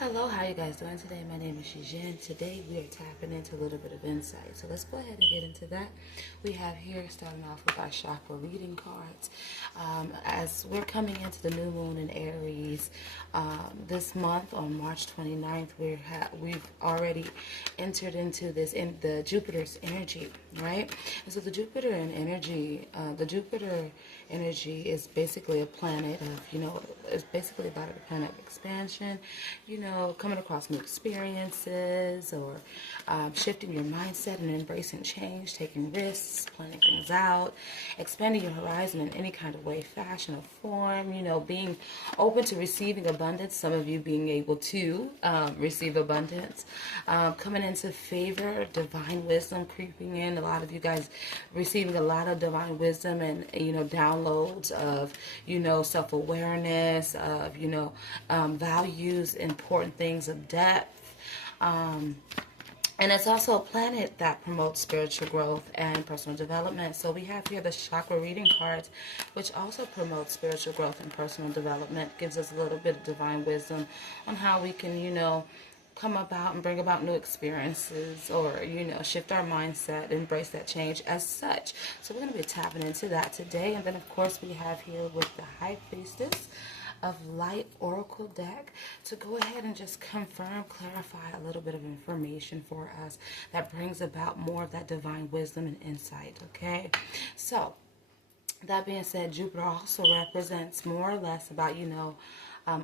Hello, how you guys doing today? My name is 𝕸𝕤. Today we are tapping into a little bit of insight. So let's go ahead and get into that. We have here starting off with our chakra reading cards. As we're coming into the new moon in Aries this month on March 29th, we've already entered into the Jupiter's energy, right? And so the Jupiter energy is basically a planet of, it's basically about a planet of expansion, coming across new experiences or shifting your mindset and embracing change, taking risks, planning things out, expanding your horizon in any kind of way, fashion or form, being open to receiving abundance, some of you being able to receive abundance, coming into favor, divine wisdom creeping in, a lot of you guys receiving a lot of divine wisdom and, downloads of, self-awareness, of, values, important things of depth. And it's also a planet that promotes spiritual growth and personal development. So we have here the chakra reading cards, which also promotes spiritual growth and personal development, gives us a little bit of divine wisdom on how we can, come about and bring about new experiences or, shift our mindset, embrace that change as such. So we're going to be tapping into that today. And then, of course, we have here with the High Priestess of Light Oracle deck to go ahead and just confirm, clarify a little bit of information for us that brings about more of that divine wisdom and insight, okay? So, that being said, Jupiter also represents more or less about,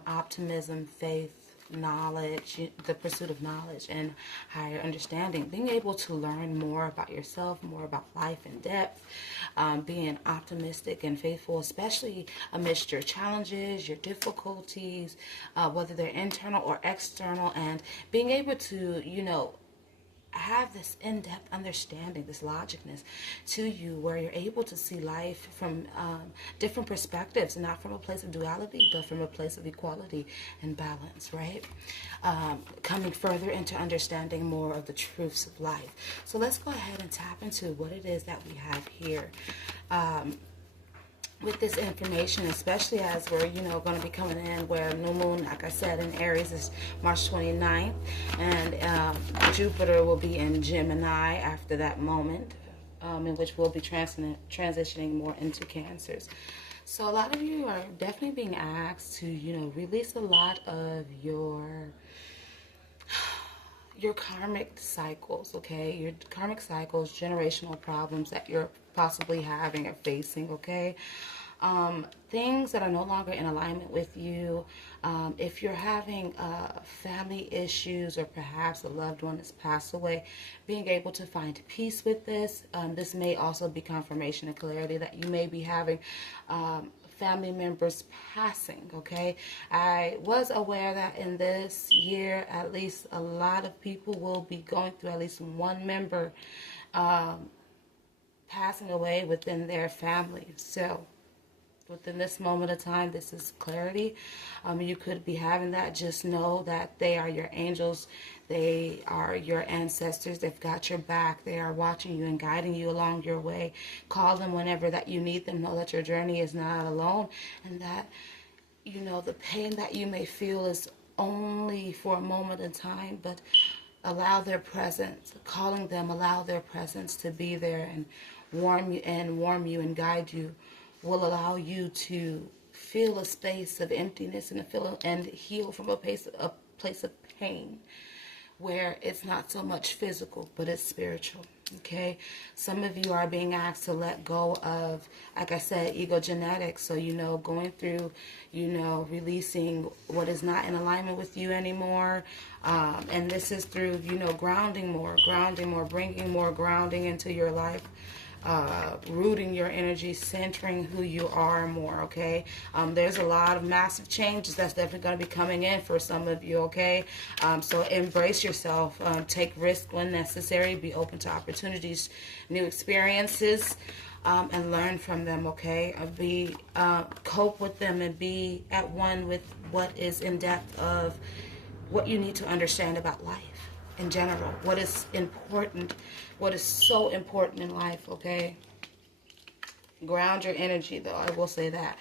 optimism, faith, knowledge, the pursuit of knowledge and higher understanding, being able to learn more about yourself, more about life in depth, being optimistic and faithful, especially amidst your challenges, your difficulties, whether they're internal or external, and being able to, have this in-depth understanding, this logicness to you where you're able to see life from different perspectives, not from a place of duality, but from a place of equality and balance, right? Coming further into understanding more of the truths of life. So let's go ahead and tap into what it is that we have here. With this information, especially as we're, going to be coming in where new moon, like I said, in Aries is March 29th, and Jupiter will be in Gemini after that moment, in which we'll be transitioning more into Cancers. So a lot of you are definitely being asked to, release a lot of your karmic cycles, okay? Your karmic cycles, generational problems that you're possibly having or facing, okay? Things that are no longer in alignment with you. If you're having family issues or perhaps a loved one has passed away, being able to find peace with this. This may also be confirmation and clarity that you may be having family members passing, okay? I was aware that in this year, at least a lot of people will be going through at least one member passing away within their family. So within this moment of time, this is clarity. You could be having that. Just know that they are your angels. They are your ancestors. They've got your back. They are watching you and guiding you along your way. Call them whenever that you need them. Know that your journey is not alone, and that, the pain that you may feel is only for a moment in time, but allow their presence. Calling them, allow their presence to be there and warm you and guide you will allow you to feel a space of emptiness and heal from a place of pain where it's not so much physical, but it's spiritual, okay? Some of you are being asked to let go of, like I said, ego genetics. So, going through, releasing what is not in alignment with you anymore. And this is through, grounding more, bringing more grounding into your life. Rooting your energy, centering who you are more, okay? There's a lot of massive changes that's definitely going to be coming in for some of you, okay? So embrace yourself, take risk when necessary, be open to opportunities, new experiences, and learn from them, okay? Cope with them and be at one with what is in depth of what you need to understand about life in general, what is important, what is so important in life, okay? Ground your energy, though, I will say that.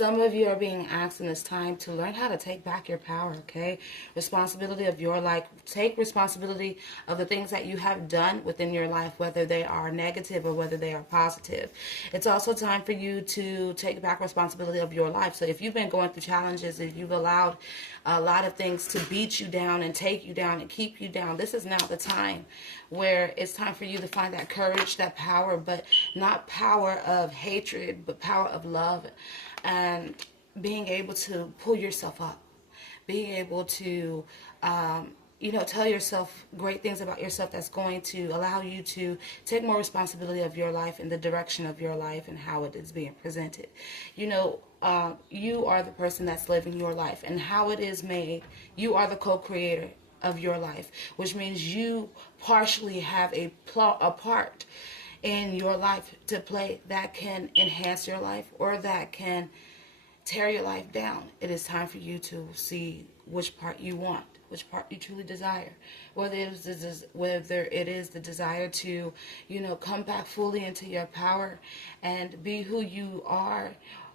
some of you are being asked in this time to learn how to take back your power, okay? Responsibility of your life. Take responsibility of the things that you have done within your life, whether they are negative or whether they are positive. It's also time for you to take back responsibility of your life. So if you've been going through challenges, if you've allowed a lot of things to beat you down and take you down and keep you down, this is now the time where it's time for you to find that courage, that power, but not power of hatred, but power of love, and being able to pull yourself up, being able to tell yourself great things about yourself that's going to allow you to take more responsibility of your life and the direction of your life and how it is being presented. You are the person that's living your life, and how it is made. You are the co-creator of your life, which means you partially have a part in your life to play that can enhance your life or that can tear your life down. It is time for you to see which part you want, which part you truly desire, whether it is the desire to come back fully into your power and be who you are.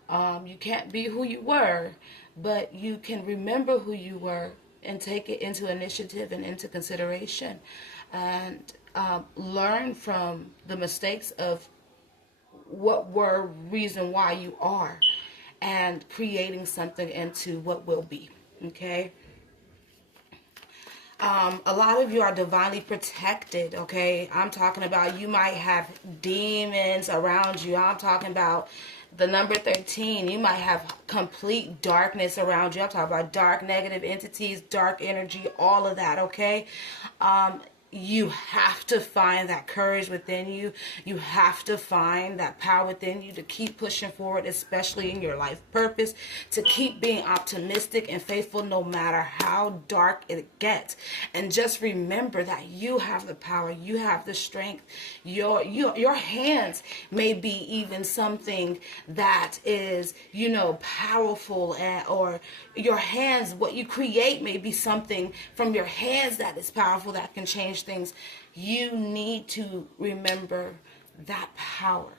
You can't be who you were, but you can remember who you were and take it into initiative and into consideration, and learn from the mistakes of what were reason why you are, and creating something into what will be. Okay. A lot of you are divinely protected, okay? I'm talking about you might have demons around you. I'm talking about the number 13. You might have complete darkness around you. I'm talking about dark negative entities, dark energy, all of that, okay? You have to find that courage within you. You have to find that power within you to keep pushing forward, especially in your life purpose, to keep being optimistic and faithful no matter how dark it gets. And just remember that you have the power, you have the strength. Your hands may be even something that is, powerful, or your hands, what you create may be something from your hands that is powerful, that can change things. You need to remember that power,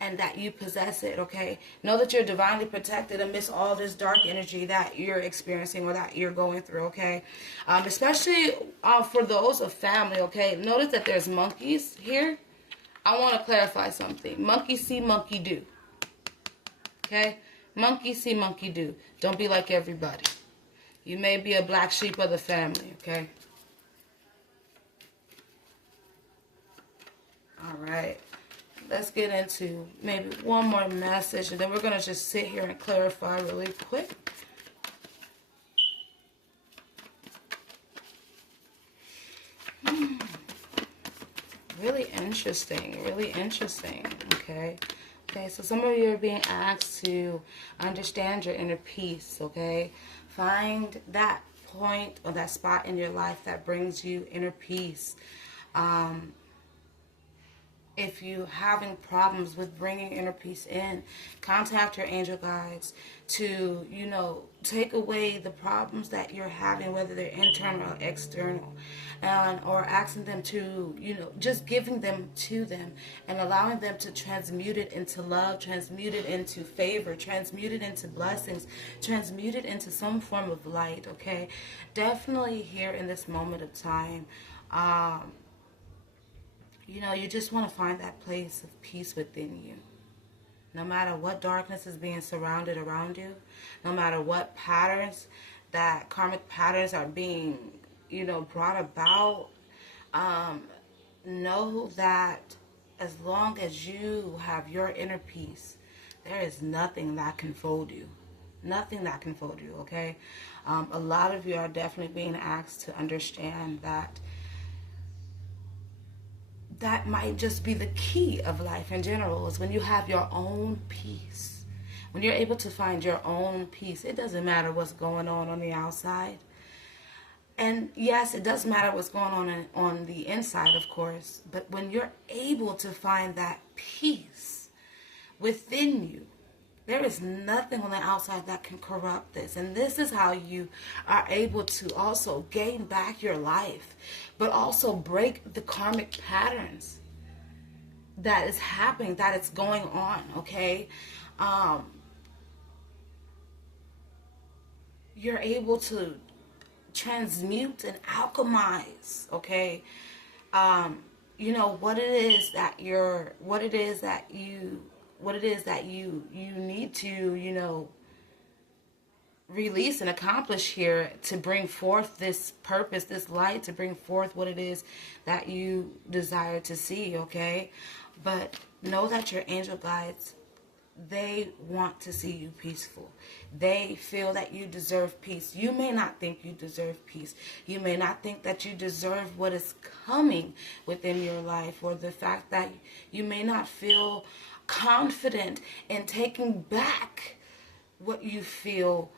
and that you possess it, okay? Know that you're divinely protected amidst all this dark energy that you're experiencing or that you're going through, okay? Especially for those of family, okay? Notice that there's monkeys here. I want to clarify something. Monkey see, monkey do, okay? Monkey see, monkey do. Don't be like everybody. You may be a black sheep of the family, okay? All right. Let's get into maybe one more message, and then we're going to just sit here and clarify really quick. Really interesting, okay? Okay, so some of you are being asked to understand your inner peace, okay? Find that point or that spot in your life that brings you inner peace. If you're having problems with bringing inner peace in, contact your angel guides to, take away the problems that you're having, whether they're internal or external, or asking them to, just giving them to them and allowing them to transmute it into love, transmute it into favor, transmute it into blessings, transmute it into some form of light, okay? Definitely here in this moment of time, you just want to find that place of peace within you. No matter what darkness is being surrounded around you, no matter what patterns, that karmic patterns are being, brought about, know that as long as you have your inner peace, there is nothing that can fold you. Nothing that can fold you, okay? A lot of you are definitely being asked to understand that that might just be the key of life in general, is when you have your own peace. When you're able to find your own peace, it doesn't matter what's going on the outside. And yes, it does matter what's going on the inside, of course. But when you're able to find that peace within you, there is nothing on the outside that can corrupt this. And this is how you are able to also gain back your life, but also break the karmic patterns that is happening, that is going on, okay? you're able to transmute and alchemize, okay? You know what it is that you need to, you know, release and accomplish here to bring forth this purpose, this light, to bring forth what it is that you desire to see, okay? But know that your angel guides, they want to see you peaceful. They feel that you deserve peace. You may not think you deserve peace. You may not think that you deserve what is coming within your life, or the fact that you may not feel confident in taking back what you feel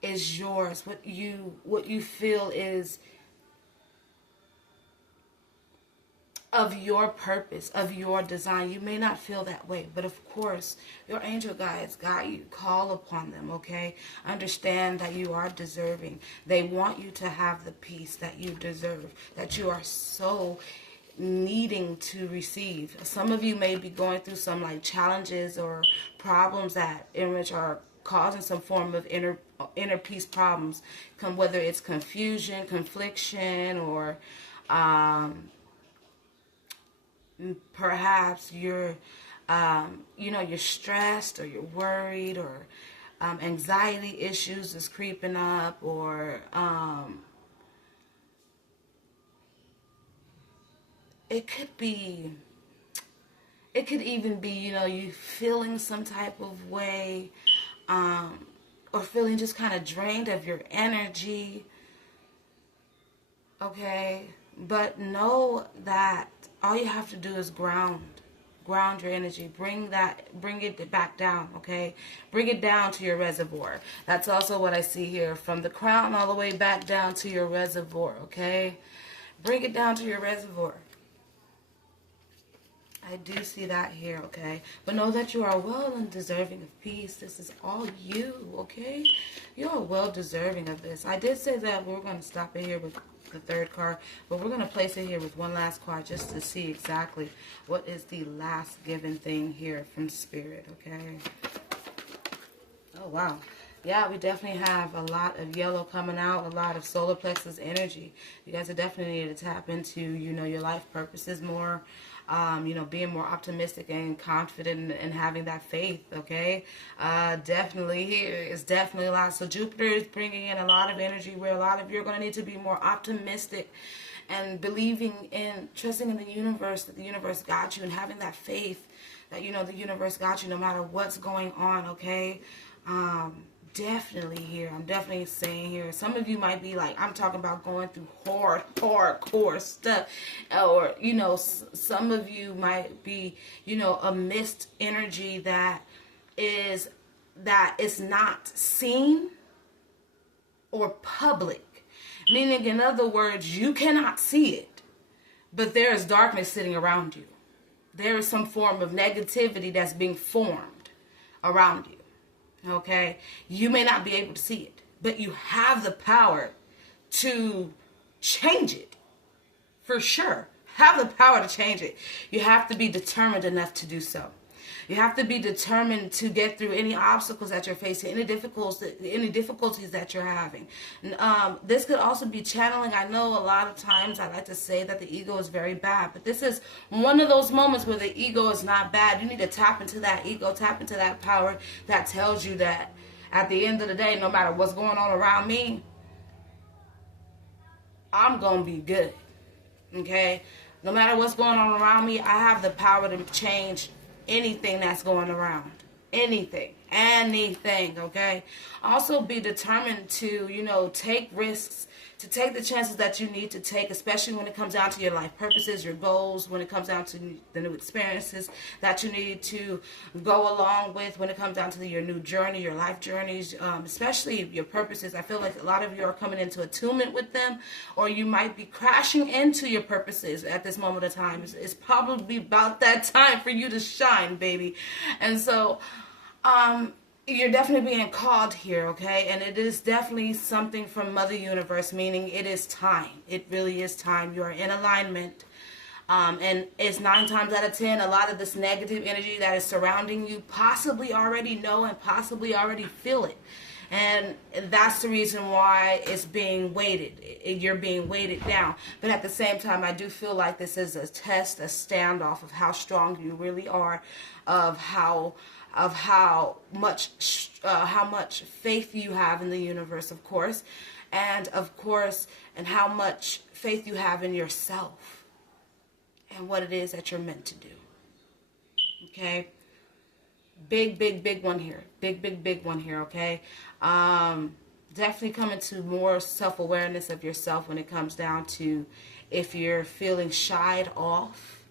is yours, what you feel is of your purpose, of your design. You may not feel that way, but of course, your angel guides guide you. Call upon them, okay? Understand that you are deserving. They want you to have the peace that you deserve, that you are so needing to receive. Some of you may be going through some like challenges or problems that in which are causing some form of inner peace problems, whether it's confusion, confliction, or perhaps you're you know, you're stressed, or you're worried, or anxiety issues is creeping up, or it could even be, you know, you feeling some type of way, or feeling just kind of drained of your energy, okay? But know that all you have to do is ground your energy. Bring it back down, okay? Bring it down to your reservoir. That's also what I see here, from the crown all the way back down to your reservoir, okay? Bring it down to your reservoir. I do see that here, okay? But know that you are well and deserving of peace. This is all you, okay? You are well deserving of this. I did say that we're going to stop it here with the third card, but we're going to place it here with one last card just to see exactly what is the last given thing here from Spirit, okay? Oh, wow. Yeah, we definitely have a lot of yellow coming out, a lot of solar plexus energy. You guys are definitely need to tap into, you know, your life purposes more. You know, being more optimistic and confident and having that faith, okay? Definitely here is definitely a lot. So Jupiter is bringing in a lot of energy where a lot of you are going to need to be more optimistic and believing in, trusting in the universe, that the universe got you, and having that faith that, you know, the universe got you no matter what's going on, okay? Definitely here. I'm definitely saying here, some of you might be like, I'm talking about going through hardcore stuff, or, you know, some of you might be, you know, a mist energy that is not seen or public, meaning, in other words, you cannot see it, but there is darkness sitting around you. There is some form of negativity that's being formed around you. Okay, you may not be able to see it, but you have the power to change it. For sure, have the power to change it. You have to be determined enough to do so. You have to be determined to get through any obstacles that you're facing, any difficulties that you're having. This could also be channeling. I know a lot of times I like to say that the ego is very bad, but this is one of those moments where the ego is not bad. You need to tap into that ego, tap into that power that tells you that at the end of the day, no matter what's going on around me, I'm going to be good, okay? No matter what's going on around me, I have the power to change anything that's going around. Anything, okay? Also be determined to, you know, take risks, to take the chances that you need to take, especially when it comes down to your life purposes, your goals, when it comes down to the new experiences that you need to go along with, when it comes down to your new journey, your life journeys, especially your purposes. I feel like a lot of you are coming into attunement with them, or you might be crashing into your purposes at this moment of time. It's probably about that time for you to shine, baby. And so, you're definitely being called here, okay? And it is definitely something from Mother Universe, meaning it is time. It really is time. You are in alignment. And it's 9 times out of 10, a lot of this negative energy that is surrounding you possibly already know and possibly already feel it. And that's the reason why it's being weighted. You're being weighted down. But at the same time, I do feel like this is a test, a standoff of how strong you really are, of how much faith you have in the universe, of course, and how much faith you have in yourself and what it is that you're meant to do. Okay? Big one here. Big one here, okay? Definitely come into more self-awareness of yourself when it comes down to if you're feeling shied off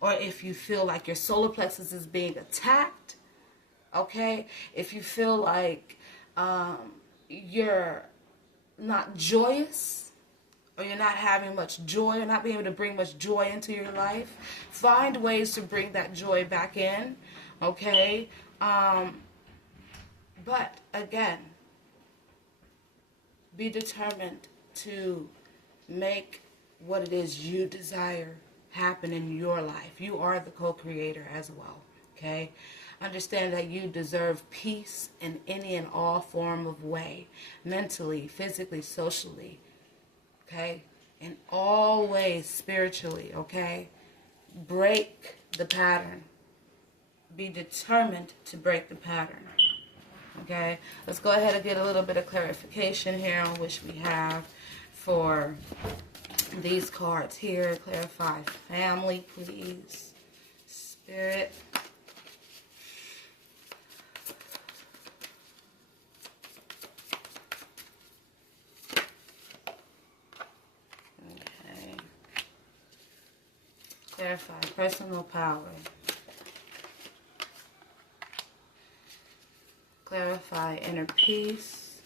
or if you feel like your solar plexus is being attacked, okay? If you feel like you're not joyous or you're not having much joy or not being able to bring much joy into your life, find ways to bring that joy back in, okay? But again, be determined to make what it is you desire happen in your life. You are the co-creator as well, okay? Understand that you deserve peace in any and all form of way, mentally, physically, socially, okay? In all ways, spiritually, okay? Break the pattern. Be determined to break the pattern. Okay, let's go ahead and get a little bit of clarification here on which we have for these cards here. Clarify family, please. Spirit. Okay. Clarify personal power. Clarify inner peace.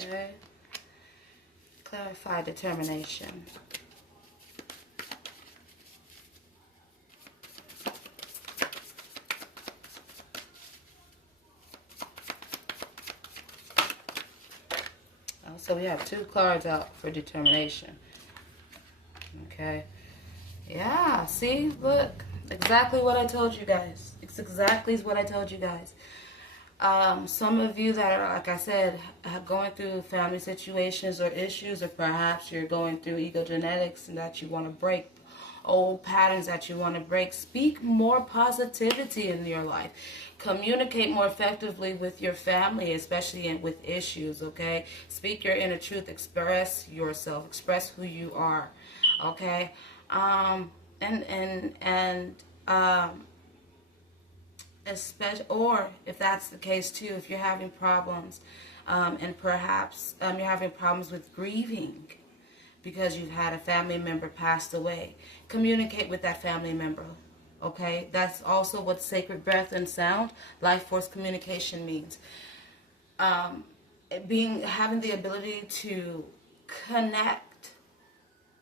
Okay. Clarify determination. So we have 2 cards out for determination. Okay. Yeah, see, look. Exactly what I told you guys. It's exactly what I told you guys. Some of you that are, like I said, going through family situations or issues, or perhaps you're going through ego genetics and that you want to break old patterns that you want to break. Speak more positivity in your life. Communicate more effectively with your family, especially with issues, okay? Speak your inner truth. Express yourself. Express who you are, okay? Especially, or if that's the case too, if you're having problems, and perhaps you're having problems with grieving because you've had a family member passed away, communicate with that family member. Okay, that's also what sacred breath and sound, life force communication means. Having the ability to connect,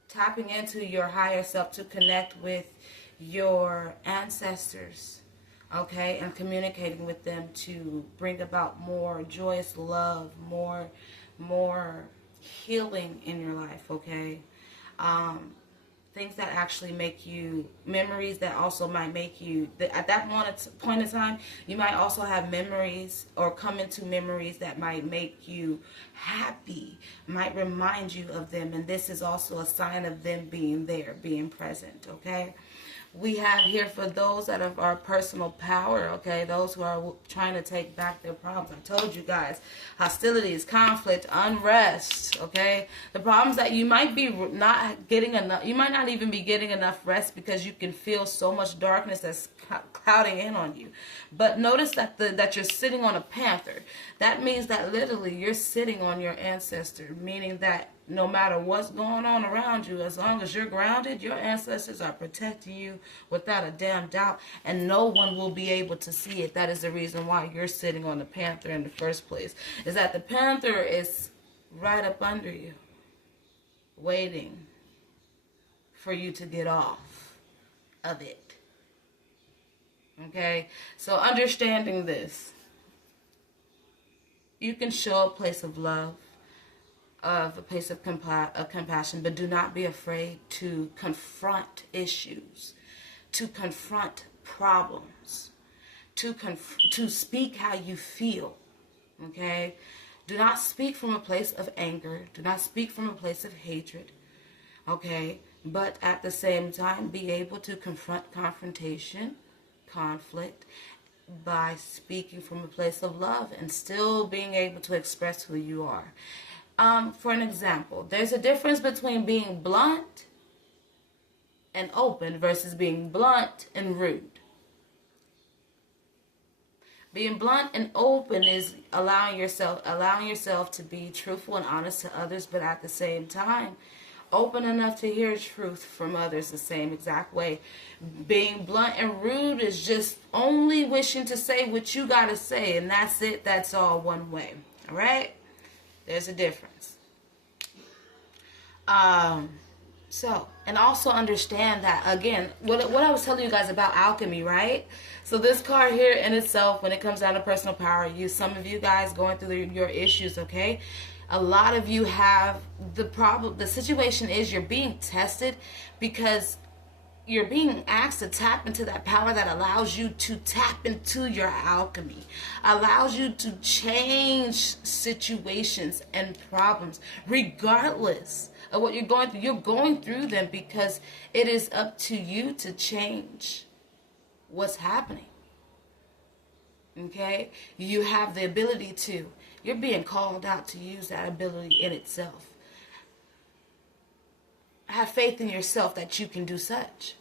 tapping into your higher self to connect with your ancestors, okay, and communicating with them to bring about more joyous love, more healing in your life, okay? Things that actually make you, memories that also might make you, at that point in time, you might also have memories or come into memories that might make you happy, might remind you of them, and this is also a sign of them being there, being present, okay? We have here for those that have our personal power, okay, those who are trying to take back their problems. I told you guys, hostilities, conflict, unrest, okay? The problems that you might be not getting enough, you might not even be getting enough rest because you can feel so much darkness that's clouding in on you. But notice that that you're sitting on a panther. That means that literally you're sitting on your ancestor, meaning that no matter what's going on around you, as long as you're grounded, your ancestors are protecting you without a damn doubt, and no one will be able to see it. That is the reason why you're sitting on the panther in the first place, is that the panther is right up under you, waiting for you to get off of it. Okay? So understanding this, you can show a place of love, of a place of compassion, but do not be afraid to confront issues, to confront problems, to speak how you feel. Okay? Do not speak from a place of anger. Do not speak from a place of hatred. Okay? But at the same time, be able to confront confrontation, conflict, by speaking from a place of love and still being able to express who you are. For an example, there's a difference between being blunt and open versus being blunt and rude. Being blunt and open is allowing yourself to be truthful and honest to others, but at the same time, open enough to hear truth from others the same exact way. Being blunt and rude is just only wishing to say what you gotta say, and that's it. That's all one way. All right? There's a difference. And also understand that, again, what I was telling you guys about alchemy, right? So this card here in itself, when it comes down to personal power, some of you guys going through your issues, okay? A lot of you have the problem. The situation is you're being tested because you're being asked to tap into that power that allows you to tap into your alchemy, allows you to change situations and problems regardless of what you're going through. You're going through them because it is up to you to change what's happening. Okay? You have the ability to. You're being called out to use that ability in itself. Have faith in yourself that you can do such.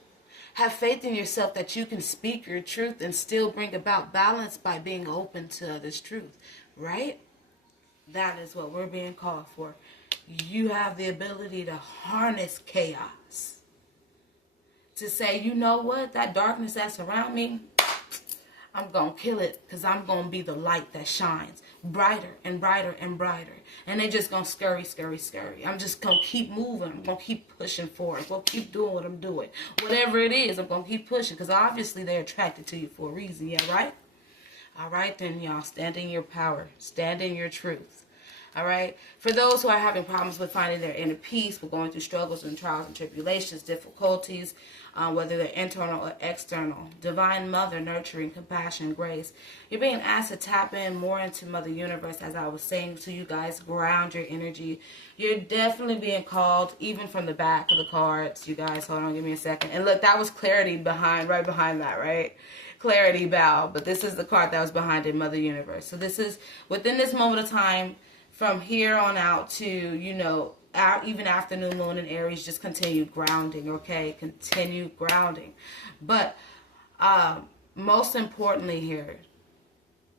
Have faith in yourself that you can speak your truth and still bring about balance by being open to others' truth. Right? That is what we're being called for. You have the ability to harness chaos. To say, you know what? That darkness that's around me, I'm going to kill it because I'm going to be the light that shines brighter and brighter and brighter. And they just going to scurry, scurry, scurry. I'm just going to keep moving. I'm going to keep pushing forward. I'm going to keep doing what I'm doing. Whatever it is, I'm going to keep pushing because obviously they're attracted to you for a reason. Yeah, right? All right then, y'all. Stand in your power. Stand in your truth. All right. For those who are having problems with finding their inner peace, we're going through struggles and trials and tribulations, difficulties, whether they're internal or external. Divine Mother, nurturing, compassion, grace. You're being asked to tap in more into Mother Universe, as I was saying to you guys. Ground your energy. You're definitely being called, even from the back of the cards. You guys, hold on, give me a second. And look, that was clarity right behind that, right? Clarity bow. But this is the card that was behind it, Mother Universe. So this is within this moment of time. From here on out to, even after New Moon in Aries, just continue grounding, okay? Continue grounding. But most importantly here,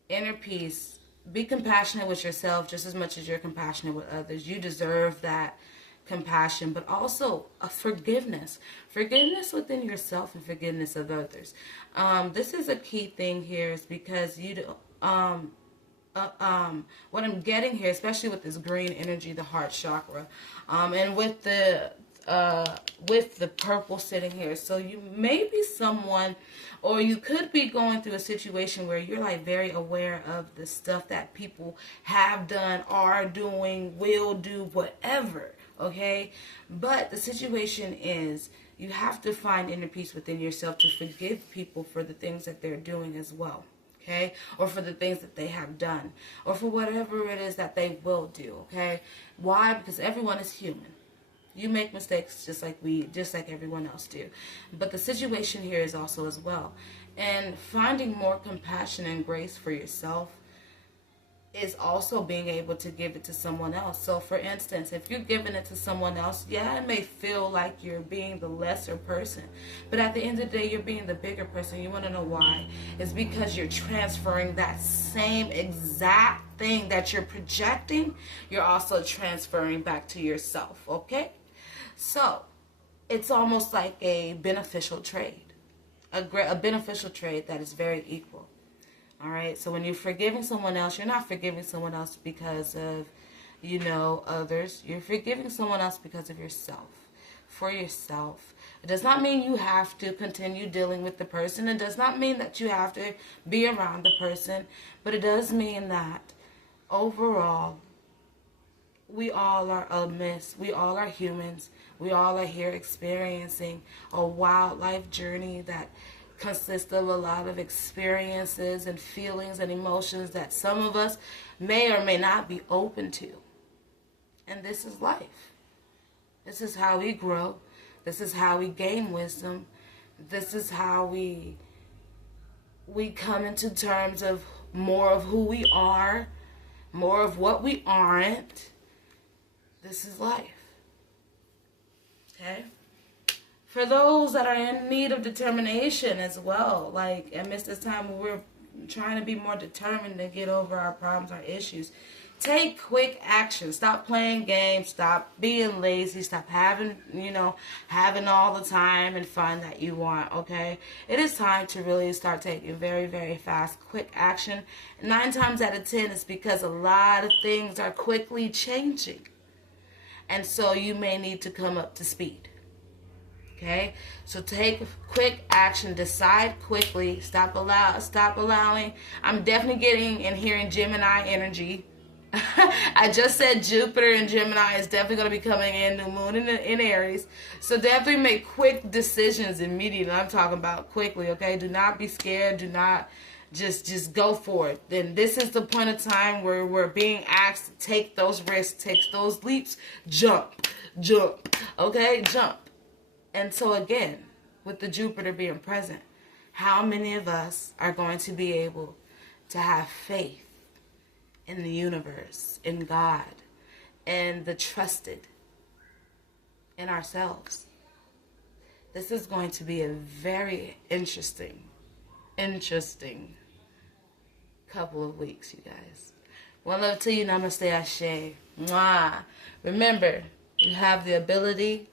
inner peace. Be compassionate with yourself just as much as you're compassionate with others. You deserve that compassion, but also a forgiveness. Forgiveness within yourself and forgiveness of others. This is a key thing here is because what I'm getting here, especially with this green energy, the heart chakra, and with the purple sitting here. So you may be someone, or you could be going through a situation where you're like very aware of the stuff that people have done, are doing, will do, whatever. Okay, but the situation is you have to find inner peace within yourself to forgive people for the things that they're doing as well. Okay, or for the things that they have done, or for whatever it is that they will do. Okay, why? Because everyone is human. You make mistakes just like everyone else do. But the situation here is also as well. And finding more compassion and grace for yourself is also being able to give it to someone else. So for instance, if you're giving it to someone else, yeah, it may feel like you're being the lesser person, but at the end of the day, you're being the bigger person. You want to know why? It's because you're transferring that same exact thing that you're projecting, you're also transferring back to yourself, okay? So it's almost like a beneficial trade, a beneficial trade that is very equal. All right, so when you're forgiving someone else, you're not forgiving someone else because of, others. You're forgiving someone else because of yourself. for yourself. It does not mean you have to continue dealing with the person. It does not mean that you have to be around the person. But it does mean that overall, we all are a mess. We all are humans. We all are here experiencing a wildlife journey that consists of a lot of experiences and feelings and emotions that some of us may or may not be open to. And this is life. This is how we grow. This is how we gain wisdom. This is how we come into terms of more of who we are, more of what we aren't. This is life. Okay? For those that are in need of determination as well, like amidst this time where we're trying to be more determined to get over our problems, our issues, take quick action. Stop playing games. Stop being lazy. Stop having all the time and fun that you want, okay? It is time to really start taking very, very fast, quick action. 9 times out of 10, it's because a lot of things are quickly changing. And so you may need to come up to speed. Okay? So take quick action. Decide quickly. Stop allowing. I'm definitely getting and hearing Gemini energy. I just said Jupiter and Gemini is definitely going to be coming in, new moon in Aries. So definitely make quick decisions immediately. I'm talking about quickly, okay? Do not be scared. Do not just go for it. Then this is the point of time where we're being asked to take those risks, take those leaps, jump, okay? Jump. And so again, with the Jupiter being present, how many of us are going to be able to have faith in the universe, in God, and the trusted in ourselves? This is going to be a very interesting couple of weeks, you guys. One love to you. Namaste, 𝕬𝕦𝕡𝕚 𝕠𝕟. Remember, you have the ability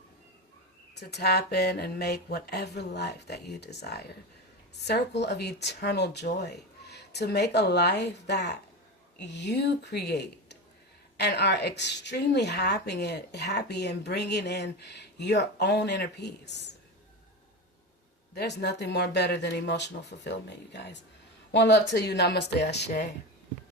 to tap in and make whatever life that you desire. Circle of eternal joy. To make a life that you create and are extremely happy in bringing in your own inner peace. There's nothing more better than emotional fulfillment, you guys. One love to you. Namaste, 𝕬𝕦𝕡𝕚 𝕤.